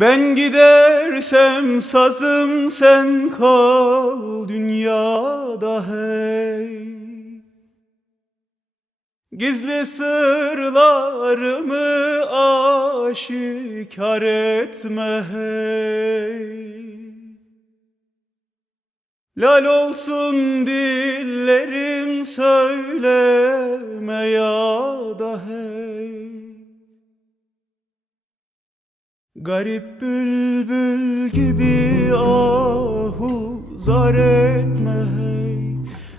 Ben gidersem sazım sen kal dünyada hey. Gizli sırlarımı aşikar etme hey. Lal olsun dillerim söyleme ya da hey Garip bülbül gibi ahu zar etme hey.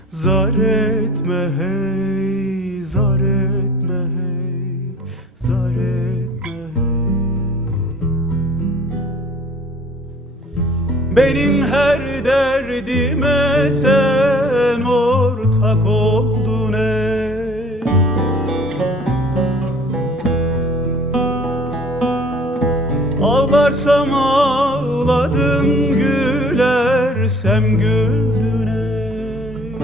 Zar etme hey Zar etme hey. Zar etme hey. Benim her derdime sen ortak gülersem güldün ey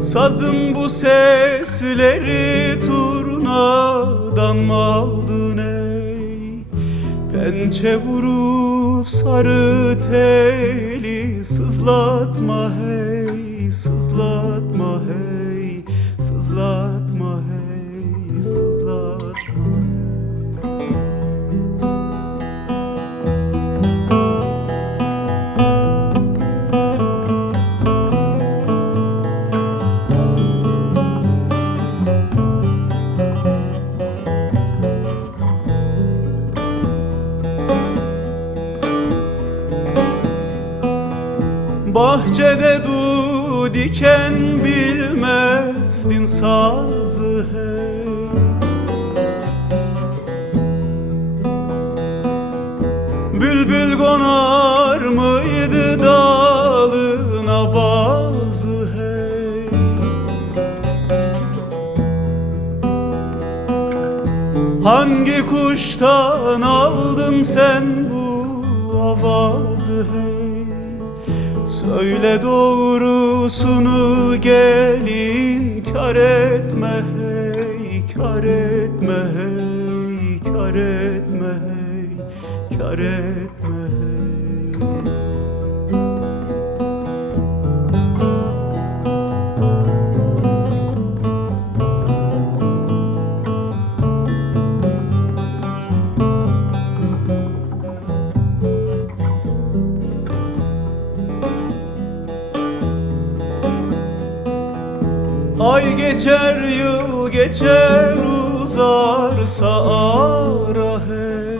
Sazım bu sesleri turnadan mı aldın ey Pençe vurup sarı teli sızlatma hey Sızlatma hey Bahçede du diken bilmezdin sazı hey Bülbül konar mıydı dalına bazı hey Hangi kuştan aldın sen bu avazı hey Söyle doğrusunu gelin kar etme hey Kar etme hey Kar etme hey Kar etme Ay geçer yıl geçer uzarsa ara hey.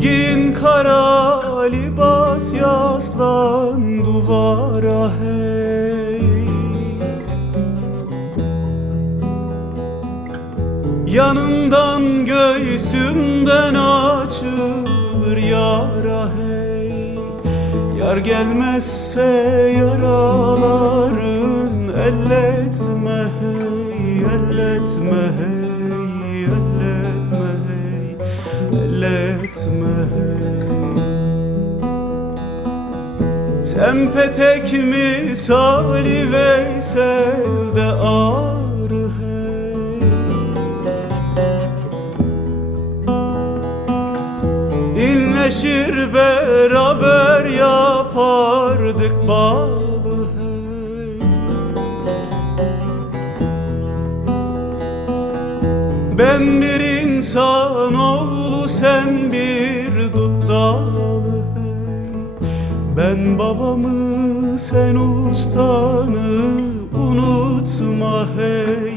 Giyin kara libas yaslan duvara hey. Yanından göğsünden açılır yara hey Yar gelmezse yaraların elletme hey Elletme hey Elletme hey Elletme hey. Sen petek misali Veysel'de ağrı hey. İnleşir beraber yapardık balı hey. Ben bir insan oğlu sen bir dut dalı hey. Ben babamı sen ustanı Unutma hey